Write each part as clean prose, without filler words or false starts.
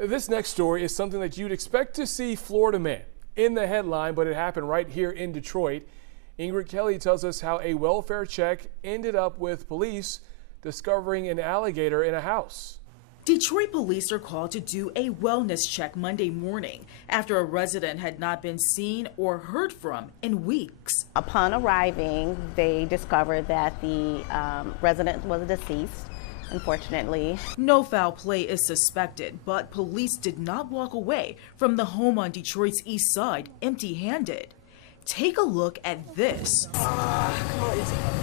This next story is something that you'd expect to see Florida man in the headline, but it happened right here in Detroit. Ingrid Kelly tells us how a welfare check ended up with police discovering an alligator in a house. Detroit police are called to do a wellness check Monday morning after a resident had not been seen or heard from in weeks. Upon arriving, they discovered that the resident was deceased. Unfortunately, no foul play is suspected, but police did not walk away from the home on Detroit's east side empty-handed. Take a look at this.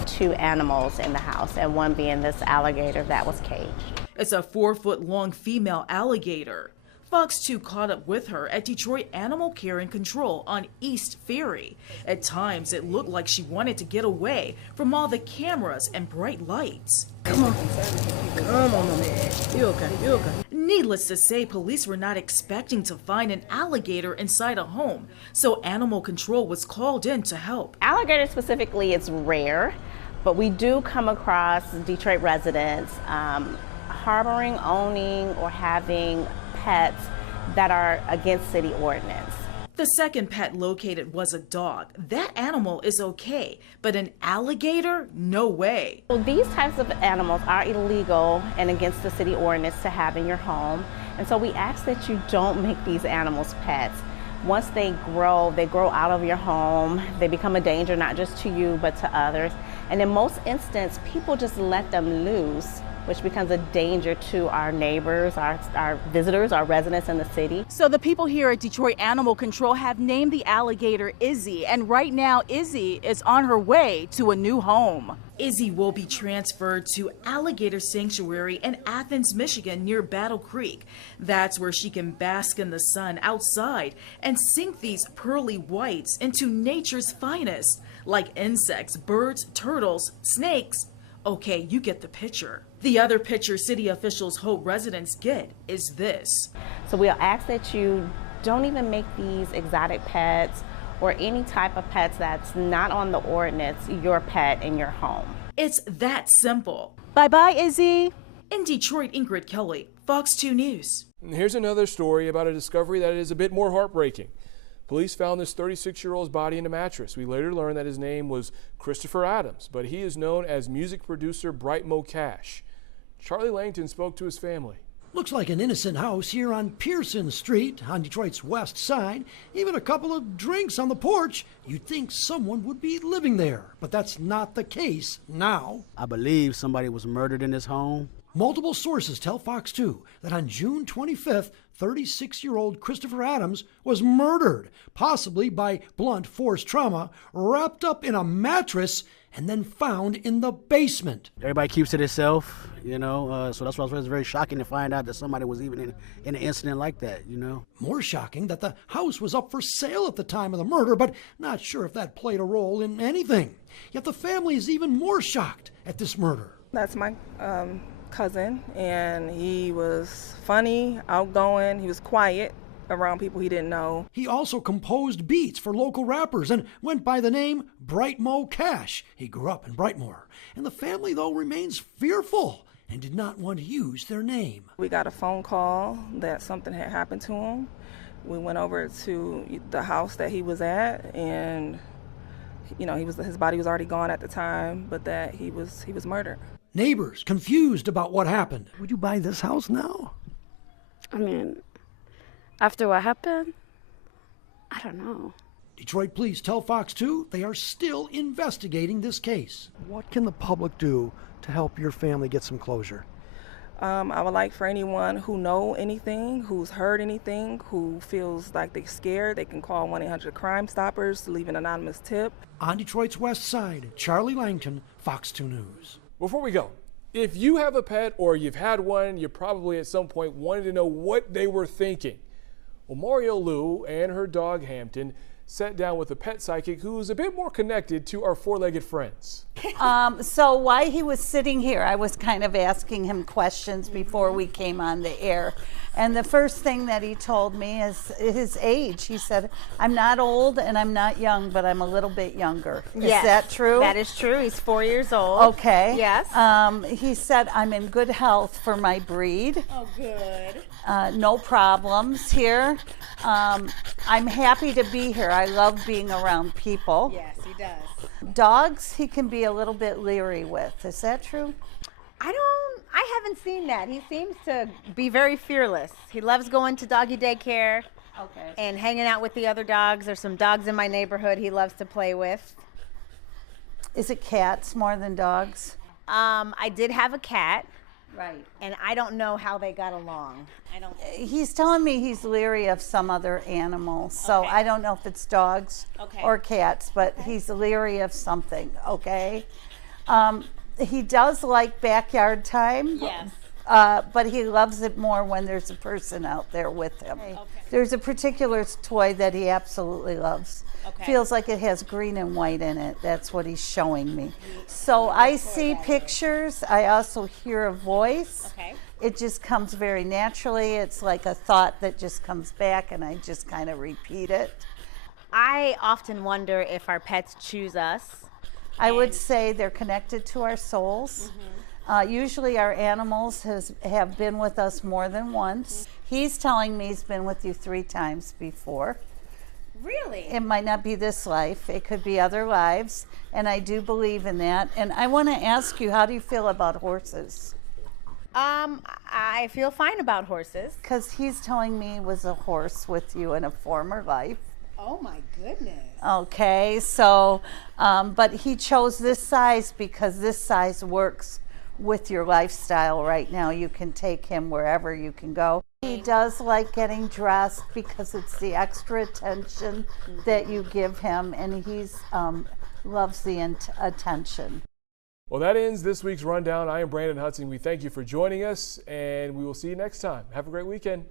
2 animals in the house, and one being this alligator that was caged. It's a 4-foot-long female alligator. Fox 2 caught up with her at Detroit Animal Care and Control on East Ferry. At times, it looked like she wanted to get away from all the cameras and bright lights. Come on, man. You okay? You okay? Needless to say, police were not expecting to find an alligator inside a home, so Animal Control was called in to help. Alligator specifically is rare, but we do come across Detroit residents harboring, owning, or having pets that are against city ordinance. The second pet located was a dog. That animal is okay, but an alligator? No way. So these types of animals are illegal and against the city ordinance to have in your home. And so we ask that you don't make these animals pets. Once they grow out of your home. They become a danger not just to you, but to others. And in most instances, people just let them loose, which becomes a danger to our neighbors, our visitors, our residents in the city. So the people here at Detroit Animal Control have named the alligator Izzy, and right now Izzy is on her way to a new home. Izzy will be transferred to Alligator Sanctuary in Athens, Michigan, near Battle Creek. That's where she can bask in the sun outside and sink these pearly whites into nature's finest, like insects, birds, turtles, snakes. Okay, you get the picture. The other picture city officials hope residents get is this. So we'll ask that you don't even make these exotic pets or any type of pets that's not on the ordinance your pet in your home. It's that simple. Bye-bye, Izzy. In Detroit, Ingrid Kelly, Fox 2 News. Here's another story about a discovery that is a bit more heartbreaking. Police found this 36-year-old's body in a mattress. We later learned that his name was Christopher Adams, but he is known as music producer Brightmo Cash. Charlie Langton spoke to his family. Looks like an innocent house here on Pearson Street on Detroit's west side. Even a couple of drinks on the porch. You'd think someone would be living there, but that's not the case now. I believe somebody was murdered in this home. Multiple sources tell Fox 2 that on June 25th, 36-year-old Christopher Adams was murdered, possibly by blunt force trauma, wrapped up in a mattress, and then found in the basement. Everybody keeps to themselves, so that's why it was very shocking to find out that somebody was even in an incident like that, More shocking that the house was up for sale at the time of the murder, but not sure if that played a role in anything. Yet the family is even more shocked at this murder. That's my cousin, and he was funny, outgoing, he was quiet around people he didn't know. He also composed beats for local rappers and went by the name Brightmo Cash. He grew up in Brightmoor, and the family, though, remains fearful and did not want to use their name. We got a phone call that something had happened to him. We went over to the house that he was at, and his body was already gone at the time, but that he was murdered. Neighbors confused about what happened. Would you buy this house now? I mean, after what happened, I don't know. Detroit police tell Fox 2 they are still investigating this case. What can the public do to help your family get some closure? I would like for anyone who know anything, who's heard anything, who feels like they're scared, they can call 1-800-CRIME STOPPERS to leave an anonymous tip. On Detroit's west side, Charlie Langton, Fox 2 News. Before we go, if you have a pet or you've had one, you probably at some point wanted to know what they were thinking. Well, Mario Lou and her dog Hampton sat down with a pet psychic who's a bit more connected to our four-legged friends. So while he was sitting here, I was kind of asking him questions before we came on the air. And the first thing that he told me is his age. He said, I'm not old and I'm not young, but I'm a little bit younger. Yes, is that true? That is true. He's 4 years old. Okay. Yes. He said, I'm in good health for my breed. Oh, good. No problems here. I'm happy to be here. I love being around people. Yes, he does. Dogs, he can be a little bit leery with. Is that true? I haven't seen that. He seems to be very fearless. He loves going to doggy daycare and hanging out with the other dogs. There's some dogs in my neighborhood he loves to play with. Is it cats more than dogs? I did have a cat. Right. And I don't know how they got along. He's telling me he's leery of some other animal. So I don't know if it's dogs or cats, but he's leery of something, okay? He does like backyard time. Yes. But he loves it more when there's a person out there with him. Okay. There's a particular toy that he absolutely loves. Feels like it has green and white in it. That's what he's showing me. So I see pictures. I also hear a voice. It just comes very naturally. It's like a thought that just comes back and I just kind of repeat it. I often wonder if our pets choose us. I would say they're connected to our souls. Usually our animals have been with us more than once. He's telling me he's been with you 3 times before. Really? It might not be this life. It could be other lives. And I do believe in that. And I want to ask you, how do you feel about horses? I feel fine about horses. Because he's telling me he was a horse with you in a former life. Oh my goodness. Okay, so, but he chose this size because this size works with your lifestyle right now. You can take him wherever you can go. He does like getting dressed because it's the extra attention that you give him, and he's loves the attention. Well, that ends this week's Rundown. I am Brandon Hudson. We thank you for joining us, and we will see you next time. Have a great weekend.